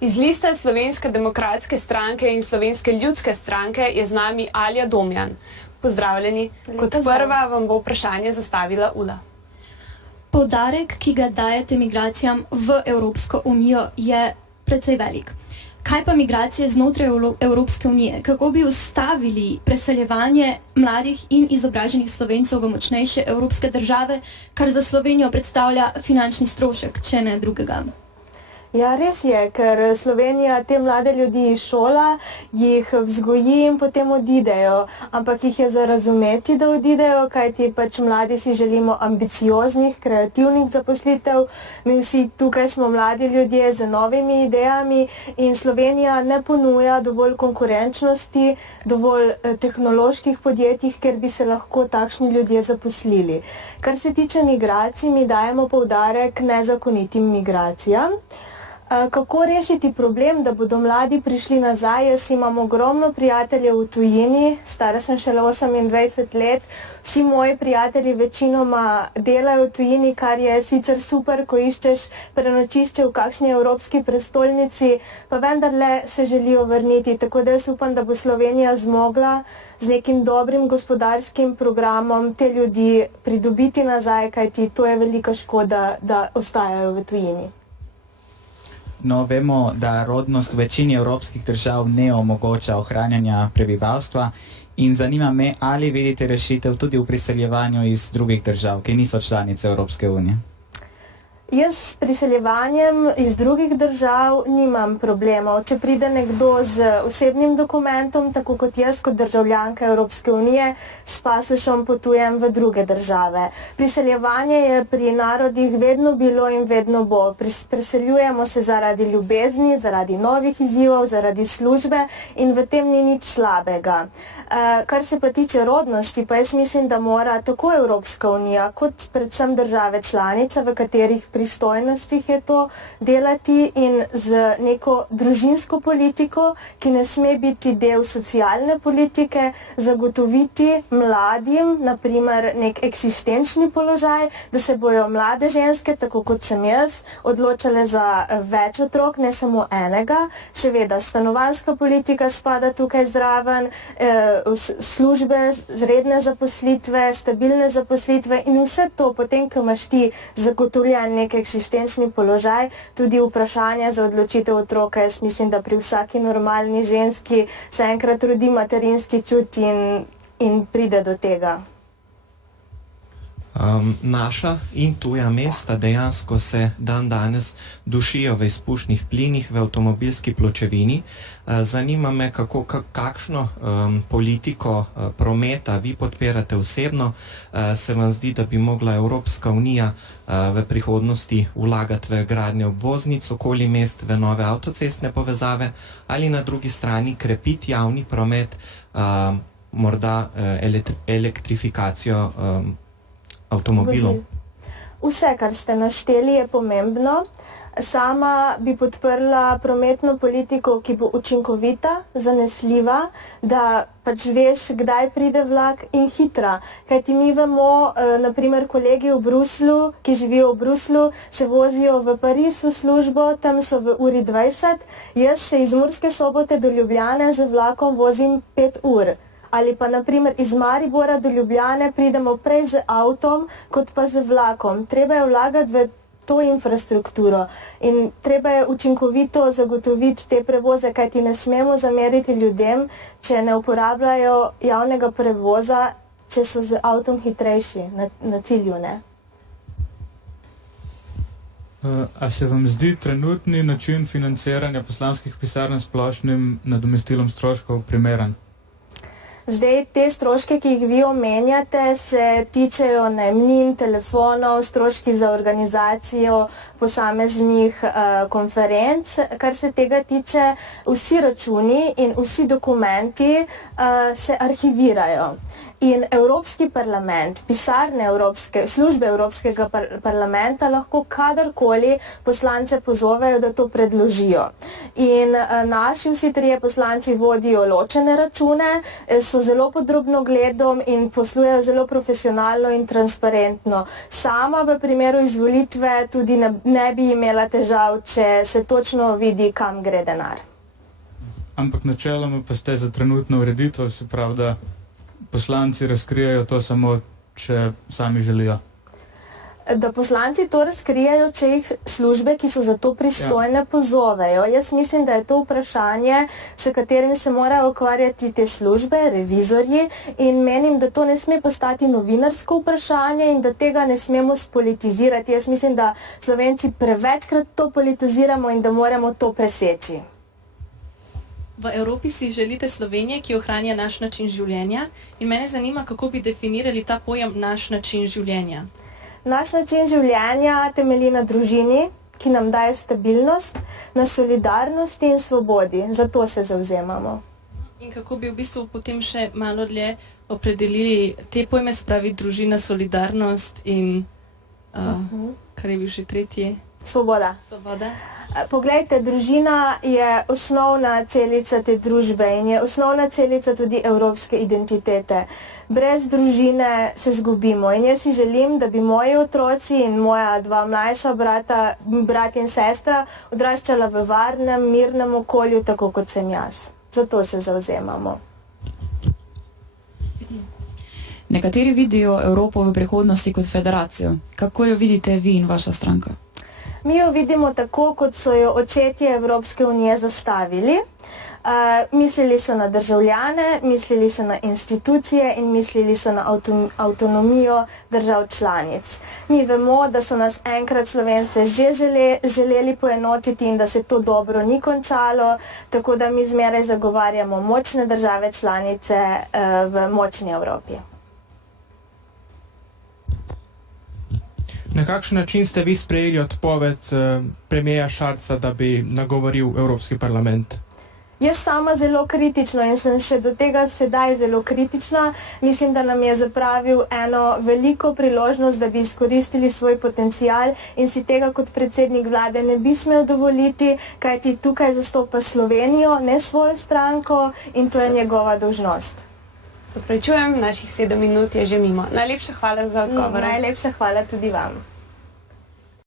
Iz liste Slovenske demokratske stranke in Slovenske ljudske stranke je z nami Alja Domjan. Pozdravljeni. Kot prva vam bo vprašanje zastavila Ula. Poudarek, ki ga dajete migracijam v Evropsko unijo, je precej velik. Kaj pa migracije znotraj Evropske unije? Kako bi ustavili preseljevanje mladih in izobraženih Slovencev v močnejše evropske države, kar za Slovenijo predstavlja finančni strošek, če ne drugega? Ja, res je, ker Slovenija te mlade ljudi šola, jih vzgoji in potem odidejo. Ampak jih je za razumeti, da odidejo, kajti pač mladi si želimo ambicioznih, kreativnih zaposlitev. Mi vsi tukaj smo mladi ljudje z novimi idejami in Slovenija ne ponuja dovolj konkurenčnosti, dovolj tehnoloških podjetij, ker bi se lahko takšni ljudje zaposlili. Kar se tiče migracij, mi dajemo poudarek nezakonitim migracijam. Kako rešiti problem, da bodo mladi prišli nazaj? Jaz imam ogromno prijateljev v tujini, stara sem šele 28 let. Vsi moji prijatelji večinoma delajo v tujini, kar je sicer super, ko iščeš prenočišče v kakšni evropski prestolnici, pa vendarle se želijo vrniti. Tako da jaz upam, da bo Slovenija zmogla z nekim dobrim gospodarskim programom te ljudi pridobiti nazaj, kajti to je velika škoda, da ostajajo v tujini. No, vemo, da rodnost v večini evropskih držav ne omogoča ohranjanja prebivalstva in zanima me, ali vidite rešitev tudi v priseljevanju iz drugih držav, ki niso članice Evropske unije. Jaz s priseljevanjem iz drugih držav nimam problemov. Če pride nekdo z osebnim dokumentom, tako kot jaz, kot državljanka Evropske unije, s pasošem potujem v druge države. Priseljevanje je pri narodih vedno bilo in vedno bo. Preseljujemo se zaradi ljubezni, zaradi novih izzivov, zaradi službe in v tem ni nič slabega. Kar se pa tiče rodnosti, pa jaz mislim, da mora tako Evropska unija, kot predvsem države članice, v katerih pristojnostih je to delati in z neko družinsko politiko, ki ne sme biti del socialne politike, zagotoviti mladim, naprimer, nek eksistenčni položaj, da se bojo mlade ženske, tako kot sem jaz, odločale za več otrok, ne samo enega. Seveda, stanovanjska politika spada tukaj zraven, službe, redne zaposlitve, stabilne zaposlitve in vse to, potem, ko imaš ti zagotovljen nek eksistenčni položaj, tudi vprašanje za odločitev otroka. Jaz mislim, da pri vsaki normalni ženski se enkrat rodi materinski čut in pride do tega. Naša in tuja mesta dejansko se dan danes dušijo v izpušnih plinih v avtomobilski pločevini. Zanima me, kakšno politiko prometa vi podpirate osebno. Se vam zdi, da bi mogla Evropska unija v prihodnosti vlagati v gradnjo obvoznic okoli mest, v nove avtocestne povezave ali na drugi strani krepiti javni promet, morda elektrifikacijo avtomobilov? Vse, kar ste našteli, je pomembno. Sama bi podprla prometno politiko, ki bo učinkovita, zanesljiva, da pač veš, kdaj pride vlak in hitra. Kajti mi vemo, naprimer kolegi v Bruslju, ki živijo v Bruslju, se vozijo v Pariz v službo, tam so v 1:20. Jaz se iz Murske Sobote do Ljubljane z vlakom vozim 5 ur. Ali pa naprimer iz Maribora do Ljubljane pridemo prej z avtom, kot pa z vlakom. Treba je vlagati v to infrastrukturo in treba je učinkovito zagotoviti te prevoze, kajti ne smemo zameriti ljudem, če ne uporabljajo javnega prevoza, če so z avtom hitrejši na cilju, ne? A se vam zdi trenutni način financiranja poslanskih pisarn s splošnim nadomestilom stroškov primeren? Zdaj, te stroške, ki jih vi omenjate, se tičejo najemnin, telefonov, stroški za organizacijo posameznih konferenc. Kar se tega tiče, vsi računi in vsi dokumenti se arhivirajo. In Evropski parlament, pisarne službe Evropskega parlamenta lahko kadarkoli poslance pozovejo, da to predložijo. In naši vsi trije poslanci vodijo ločene račune, so zelo pod drobnogledom in poslujejo zelo profesionalno in transparentno. Sama v primeru izvolitve tudi ne bi imela težav, če se točno vidi, kam gre denar. Ampak načeloma pa ste za trenutno ureditev, se pravi, da poslanci razkrijajo to samo, če sami želijo. Da poslanci to razkrijajo, če jih službe, ki so za to pristojne, pozovejo. Jaz mislim, da je to vprašanje, s katerim se morajo ukvarjati te službe, revizorji, in menim, da to ne sme postati novinarsko vprašanje in da tega ne smemo spolitizirati. Jaz mislim, da Slovenci prevečkrat to politiziramo in da moramo to preseči. V Evropi si želite Slovenije, ki ohranja naš način življenja, in mene zanima, kako bi definirali ta pojem naš način življenja. Naš način življenja temelji na družini, ki nam daje stabilnost, na solidarnosti in svobodi. Zato se zavzemamo. In kako bi v bistvu potem še malo dlje opredelili te pojme, spravi družina, solidarnost in kar je bil še tretji? Svoboda. Svoboda. Poglejte, družina je osnovna celica te družbe in je osnovna celica tudi evropske identitete. Brez družine se zgubimo in jaz si želim, da bi moji otroci in moja dva mlajša brat in sestra odraščala v varnem, mirnem okolju, tako kot sem jaz. Zato se zavzemamo. Nekateri vidijo Evropo v prihodnosti kot federacijo. Kako jo vidite vi in vaša stranka? Mi jo vidimo tako, kot so jo očetje Evropske unije zastavili. Mislili so na državljane, mislili so na institucije in mislili so na avtonomijo držav članic. Mi vemo, da so nas enkrat Slovence že želeli poenotiti in da se to dobro ni končalo, tako da mi zmeraj zagovarjamo močne države članice v močni Evropi. Na kakšen način ste vi sprejeli odpoved premierja Šarca, da bi nagovoril Evropski parlament? Jaz sama zelo kritično in sem še do tega sedaj zelo kritična. Mislim, da nam je zapravil eno veliko priložnost, da bi izkoristili svoj potencial in si tega kot predsednik vlade ne bi smel dovoliti, kajti tukaj zastopa Slovenijo, ne svojo stranko, in to je njegova dolžnost. Se pravičujem, naših 7 minut je že mimo. Najlepša hvala za odgovore. Najlepša hvala tudi vam.